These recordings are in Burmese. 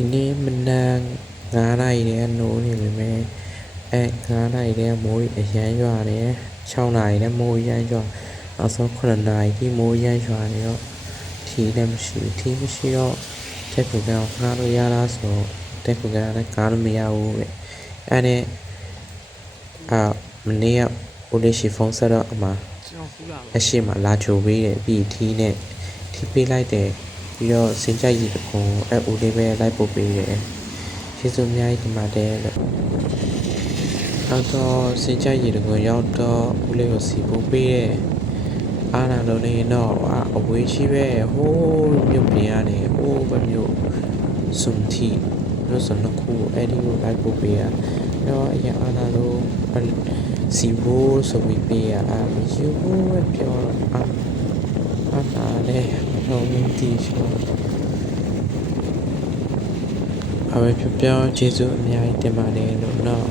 ဒီနေ့မနက်9 နာရီတည်းကနိုးနေပေမဲ့9 နာရီတည်းကမိုးအရမ်းရွာတယ်6 နာရီနဲ့မိုးအရမ်းရွာနောက်ဆုံး9 နာရီထိမိုးအရမ်းရွာနေတော့ထီးလည်းမရှိတော့တက်ကူကခဏလို့ရလားဆိုတက်ကူကလည်းကားလို့မရဘူးပဲအဲ့နဲ့မနေ့ကဦးလေးရှိဖုန်းဆက်တော့အရှိမလာချိုပေးတယ်ပြီးထီးပေးလိုက်တယ်ပြီးတော့စင်ကြိုက်ရီတခုဦးလေးပဲလိုက်ပို့ပေးတယ်ကျေးဇူးအများကြီးတင်ပါတယ်လို့နောက်တော့စင်ကြိုက်ရီတခုရောက်တော့ဦးလေးကိုစီပို့ပေးတယ်အားနာလို့နေတော့အဝေးရှိပဲဟိုးမြို့ပြင်ကနေဟိုးပဲမြို့စုံတီလို့ဆိုတော့ခုအဲ့ဒီကိုလိုက်ပို့ပေးရတော့အရင်အားနာလို့စီပို့ဆိုပြီးပေးရမရှိဘူးပဲပြောအားနာလေတော့မသိချင်အဝေးပြောကျေးဇူးအများကြီးတင်ပါတယ်လို့တော့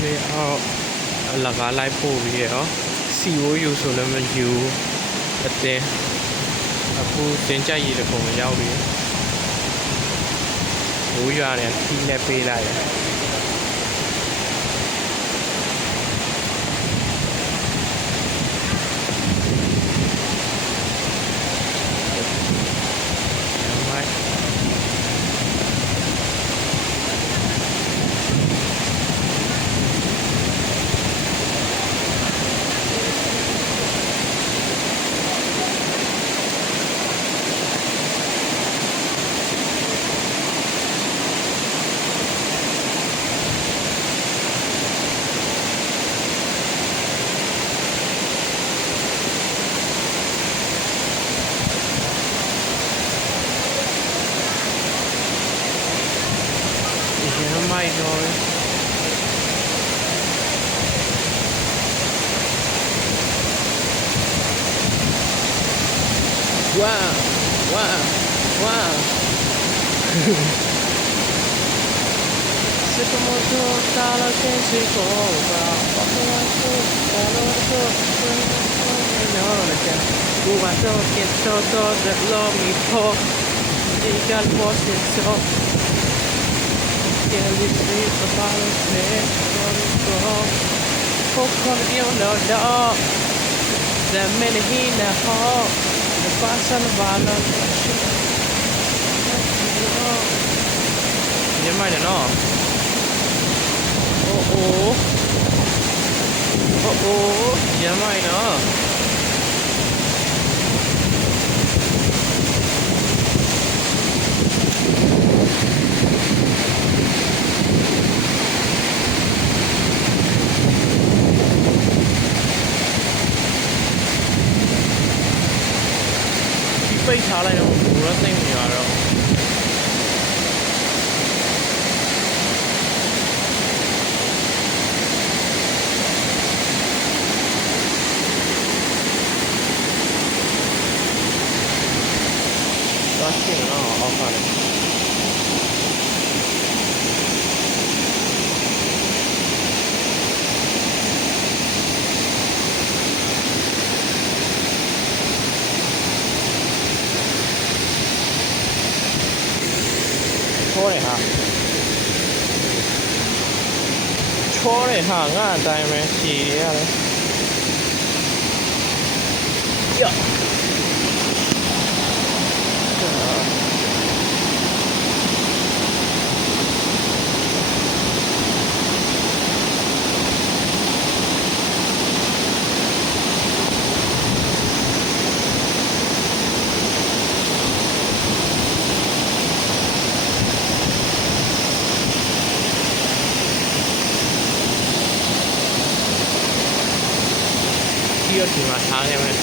ဒီအလကားလိုက်ပို့ပြီးရောစီဝိုးယူဆိုလည်းမယူအတင်းအခုတင်ကြရည်တခုရောက်ပြီဝိုးရတယ်ခီးနဲ့ပေးလိုက်တယ်မိုက်တော့ဝါစစ်တမောတော့တာလာကင်းစီကိုပါဘာလို့ဆိုတာလို့ဆိုနော်လည်းကဘူဘာတော့ကစ်တော့that love me for the gal was it so can we see the balance there for you know the many in the hall the person balance you might know you might knowပိတ်ထားလိုက်တော့ဘူရသိမ့်နေရတော့တော့ရှင်းတော့အောက်ပါတယ်ချောတယ်ဟာငါအတိုင်းပဲဖြည်ရတယ်ဒီမှာထားခဲ့မယ်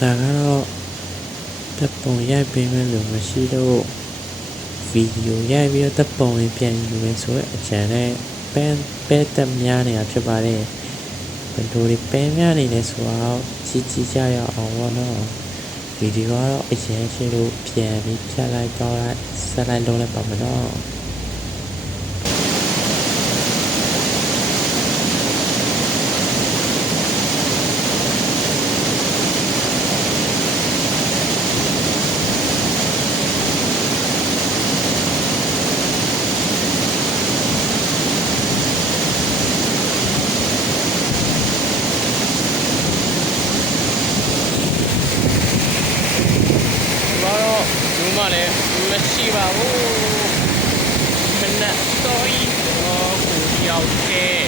ဒါကတော့တပ်ပုံရိုက်ပေးမယ်လို့မရှိတော့ဗီဒီယိုရိုက်ပြီးတော့တပ်ပုံလေးပြန်ယူမယ်ဆိုတော့အချမ်းနဲ့ပဲတက်များနေတာဖြစ်ပါတယ်ဘယ်လိုတွေပဲများနေလဲဆိုတော့ကြီးကြရအောင်ပေါ့နော်ဗီဒီယိုကတော့အရင်ရှိလို့ပြန်ပြီးဖြတ်လိုက်တော့ဆက်လိုက်လုံးလိုက်ပါမနော်မှလည်းမရှိပါဘူးမနက်တော့ဤတော့ကိုရောက်ခဲ့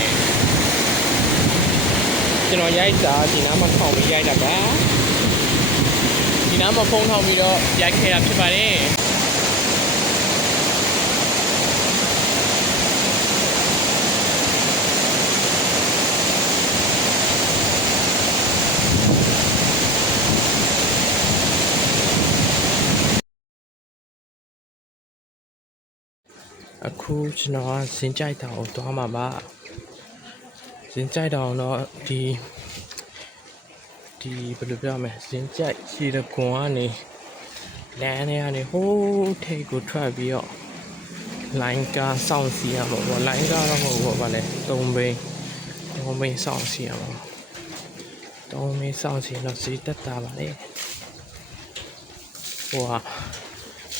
ကျွန်တော်ရိုက်တာဒီနားမှာထောင်ပြီးရိုက်တာပါဒီနားမှာဖုန်းထောင်ပြီးတော့ရိုက်ခဲ့တာဖြစ်ပါတယ်အခုကျွန်တော်ကဇင်းကြိုက်တာကိုသွားမှာပါဇင်းကြိုက်တာတော့ဒီဘယ်လိုပြောမလဲဇင်းကြိုက်ရှိတဲ့ကွန်ကနေလမ်းထဲကနေဟိုးထိပ်ကိုထွက်ပြီးတော့လိုင်းကားစောင့်စီရမှာပေါ့လိုင်းကားတော့မဟုတ်ဘူးဗောလေ3ဘိန်းစောင့်စီရမှာ3ဘိန်းစောင့်စီတော့ဈေးတက်တာပါလေဟိုဟာ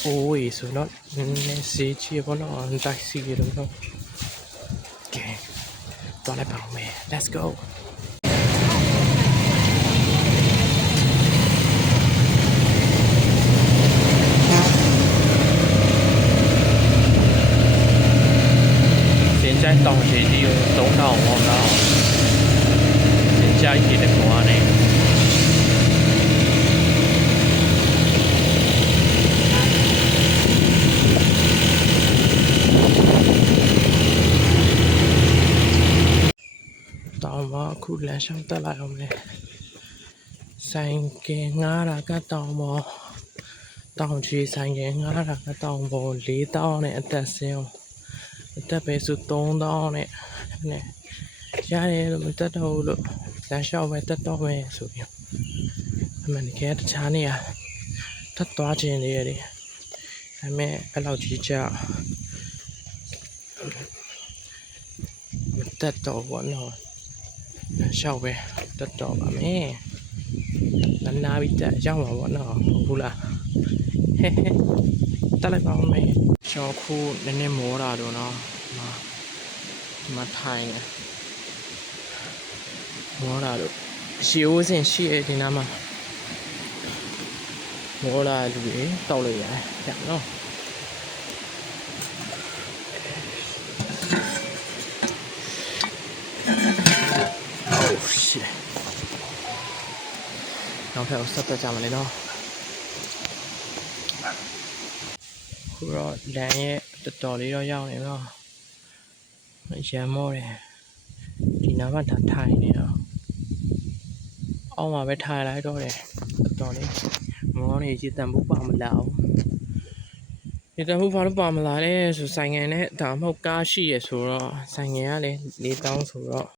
โอ้ยဆိုတော့နည်းနည်းဈေးကြီးပေါ့နော်တိုက်စီရတော့ကဲသွားလိုက်ပါဦးမယ် let's go 现在当时只有东到往到现在一的国内တောင်မှာအခုလမ်းလျှောက်တက်လာအောင်လေဆိုင်ကငားတာကတောင်ပေါ်တောင်ချီဆိုင်ကငားတာကတောင်ပေါ်4000နဲ့အသက်ဆင်းအောင်အသက်ပဲဆို3000နဲ့ရတယ်လို့မတက်တော့ဘူးလို့လမ်းလျှောက်ပဲတက်တော့မယ်ဆိုပြီးအမှန်တကယ်တခြားနေရထပ်သွားခြင်းလေးရတယ်ဒါပေမဲ့အဲ့လောက်ကြီးကြမတက်တော့ဘောနော်ရှောက်ပဲတက်တော့ပါမယ်နာပြီးတက်ရောက်မှာပေါ့နော်ဟုတ်ဘူးလားဟဲ့တက်လိုက်ပါဦးမယ်ရှောက်ခုနည်းနည်းမောတာတော့နော်ဒီမှာထိုင်နေမောတာတော့ရှီအိုးစင်ရှိရဲ့ဒီနားမှာမောလာလူတွေတောက်လို့ရတယ်ညနော်နောက်ထပ်ဆက်တက်ကြမလဲနော်ခုတော့လမ်းရဲ့တော်တော်လေးတော့ရောက်နေတော့ရမ်းမောတယ်ဒီနားမှာထိုင်နေတော့အောက်မှာပဲထိုင်လိုက်တော့တယ်တော်တော်လေးမောနေကြည်တံမှုပါမလားဒီတံမှုဘာလို့ပါမလားလဲဆိုဆိုင်ငယ်နဲ့ဒါမှမဟုတ်ကားရှိရဆိုတော့ဆိုင်ငယ်ကလည်း4000ဆိုတော့